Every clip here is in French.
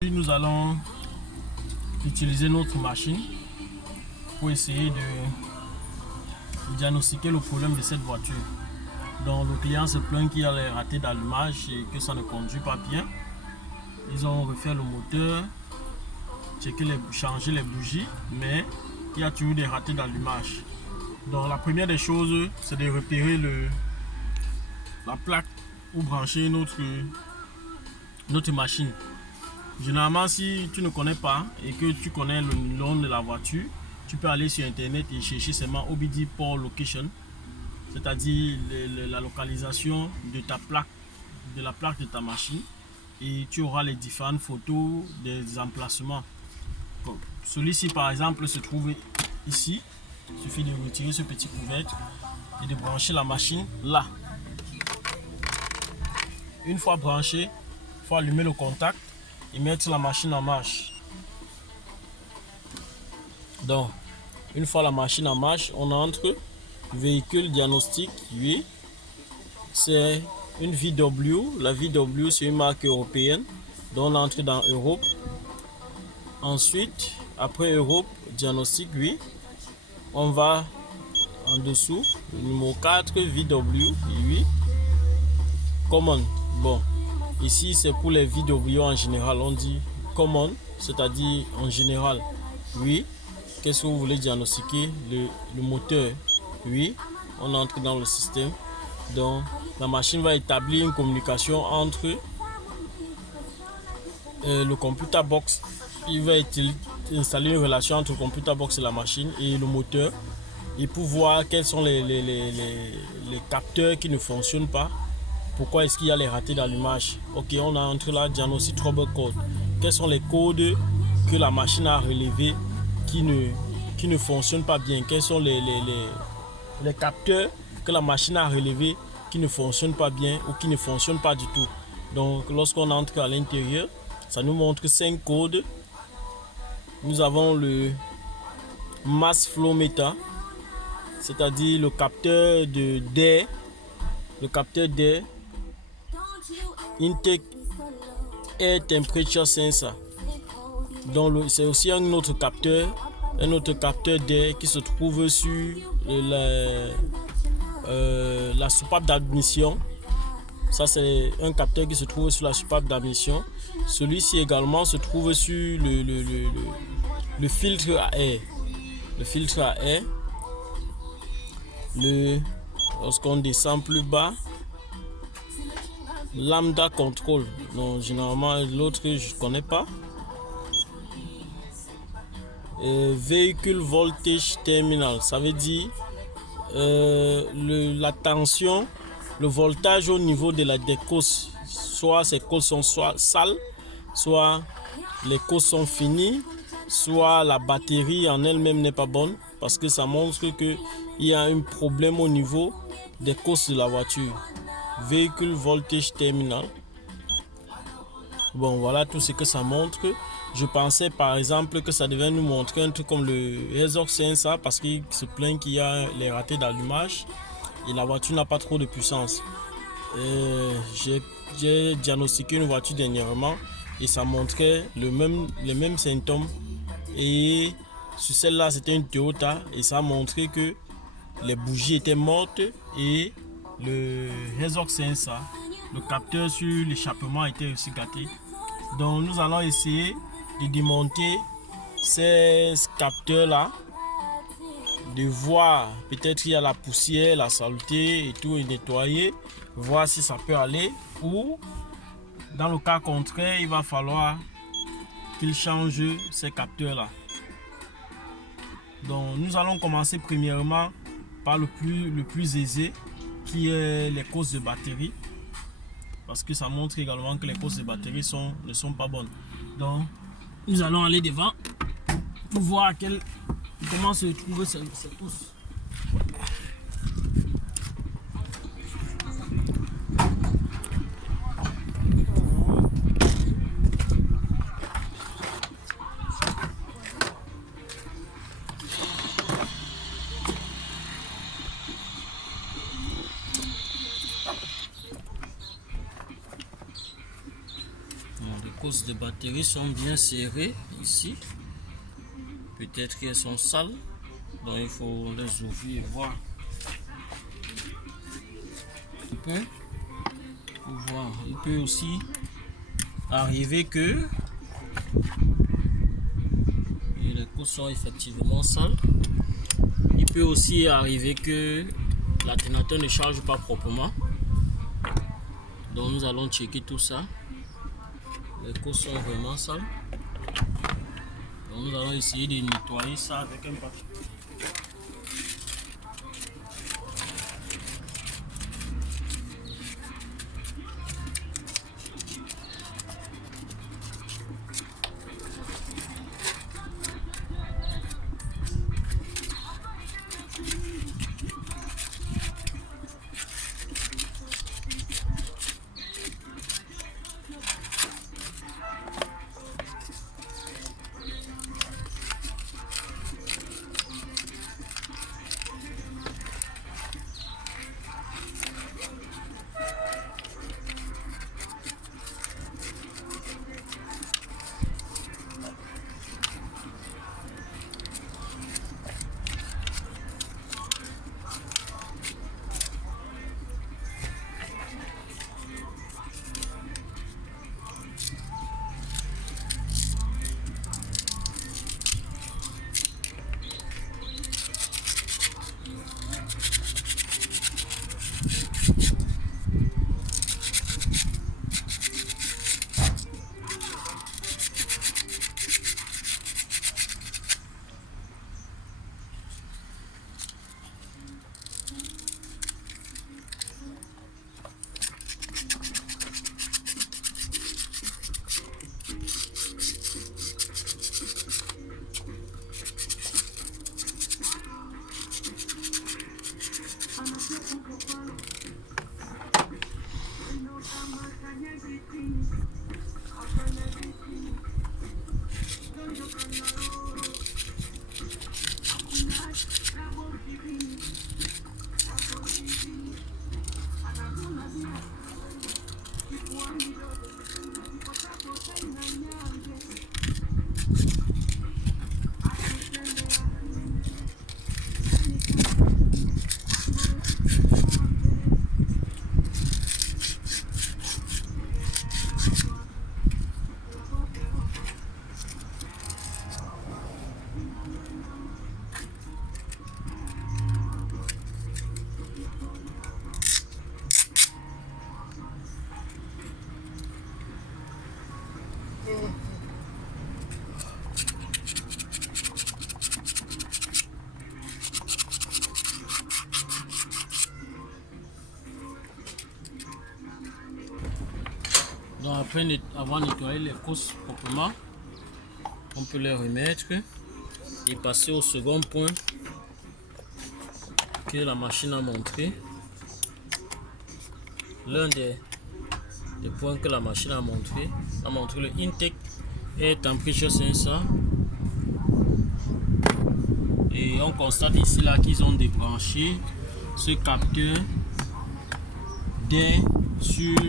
Nous allons utiliser notre machine pour essayer de diagnostiquer le problème de cette voiture. Donc le client se plaint qu'il y a les ratés d'allumage et que ça ne conduit pas bien. Ils ont refait le moteur, changé les bougies, mais il y a toujours des ratés d'allumage. Donc la première des choses, c'est de repérer la plaque pour brancher notre machine. Généralement, si tu ne connais pas et que tu connais le nom de la voiture, tu peux aller sur internet et chercher seulement OBD Port Location, c'est-à-dire la localisation de ta plaque, de la plaque de ta machine, et tu auras les différentes photos des emplacements. Celui-ci par exemple se trouve ici. Il suffit de retirer ce petit couvercle et de brancher la machine là. Une fois branché, il faut allumer le contact et mettre la machine en marche. Donc, une fois la machine en marche, on entre véhicule diagnostic 8. C'est une VW. La VW, c'est une marque européenne. Donc, on entre dans Europe. Ensuite, après Europe, diagnostic 8, on va en dessous, le numéro 4, VW 8. Common. Bon, ici c'est pour les VW en général, on dit common, c'est-à-dire en général. Oui, qu'est-ce que vous voulez diagnostiquer? Le moteur. Oui, on entre dans le système. Donc, la machine va établir une communication entre le computer box. Il va installer une relation entre le computer box et la machine et le moteur. Et pour voir quels sont les capteurs qui ne fonctionnent pas. Pourquoi est-ce qu'il y a les ratés d'allumage? Ok, on a entre là diagnostic trouble code. Quels sont les codes que la machine a relevés qui ne fonctionnent pas bien? Quels sont les capteurs que la machine a relevés qui ne fonctionnent pas bien ou qui ne fonctionnent pas du tout? Donc, lorsqu'on entre à l'intérieur, ça nous montre 5 codes. Nous avons le mass flow meter, c'est-à-dire le capteur d'air, intake air temperature sensor. Donc c'est aussi un autre capteur d'air qui se trouve sur la soupape d'admission. Ça c'est un capteur qui se trouve sur la soupape d'admission. Celui-ci également se trouve sur le filtre à air. Le filtre à air. Lorsqu'on descend plus bas, lambda control. Donc généralement l'autre je connais pas. Véhicule voltage terminal, ça veut dire la tension, le voltage au niveau de des causes. Soit ces causes sont sales, soit les causes sont finies, soit la batterie en elle-même n'est pas bonne, parce que ça montre que il y a un problème au niveau des causes de la voiture. Véhicule voltage terminal. Bon, voilà tout ce que ça montre. Je pensais par exemple que ça devait nous montrer un truc comme le Resorts sensor, parce qu'il se plaint qu'il y a les ratés d'allumage et la voiture n'a pas trop de puissance. J'ai diagnostiqué une voiture dernièrement et ça montrait les mêmes symptômes. Et sur celle-là, c'était une Toyota et ça a montré que les bougies étaient mortes et le Resorts sensor, le capteur sur l'échappement était aussi gâté. Donc nous allons essayer de démonter ces capteurs là, de voir, peut-être il y a la poussière, la saleté et tout, et nettoyer, voir si ça peut aller, ou dans le cas contraire il va falloir qu'il change ces capteurs là. Donc nous allons commencer premièrement par le plus aisé, qui est les causes de batterie, parce que ça montre également que les causes de batterie ne sont pas bonnes. Donc nous allons aller devant pour voir comment se trouvent ces causes. cousses de batterie sont bien serrées ici. Peut-être qu'elles sont sales, donc il faut les ouvrir et voir. Il peut aussi arriver que les cousses sont effectivement sales. Il peut aussi arriver que l'alternateur ne charge pas proprement. Donc nous allons checker tout ça. Les cousses sont vraiment sales. Donc nous allons essayer de nettoyer ça avec un papier. Donc après avoir nettoyé les cousses proprement, on peut les remettre et passer au second point que la machine a montré. L'un des points que la machine a montré le intake et température 500. Et on constate ici là qu'ils ont débranché ce capteur d'air sur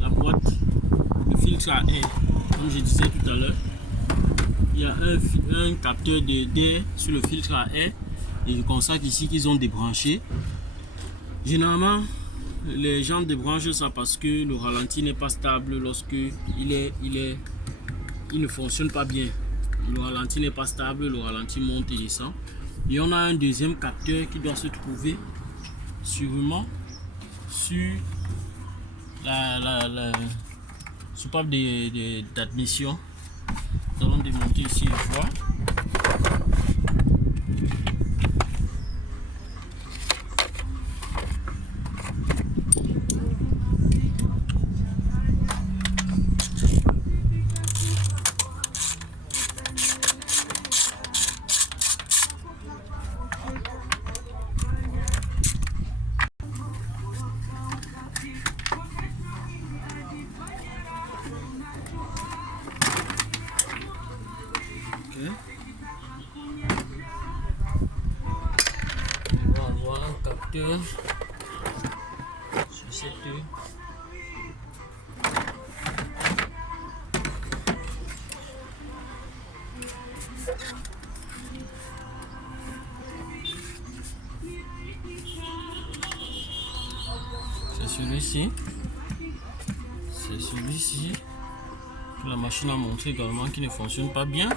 la boîte de filtre à air. Comme je disais tout à l'heure, il y a un capteur d'air sur le filtre à air et je constate ici qu'ils ont débranché. Généralement, les gens débranchent ça parce que le ralenti n'est pas stable lorsque il ne fonctionne pas bien. Le ralenti n'est pas stable, le ralenti monte et descend. Et on a un deuxième capteur qui doit se trouver sûrement sur la soupape d'admission. Nous allons démonter ici une fois. On va avoir un capteur sur cette celui-ci. C'est celui-ci. La machine a montré également qu'il ne fonctionne pas bien.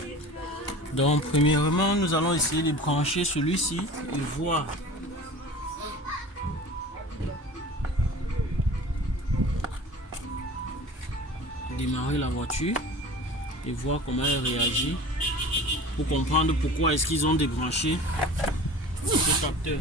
Donc premièrement, nous allons essayer de brancher celui-ci et voir. Démarrer la voiture et voir comment elle réagit pour comprendre pourquoi est-ce qu'ils ont débranché ce capteur.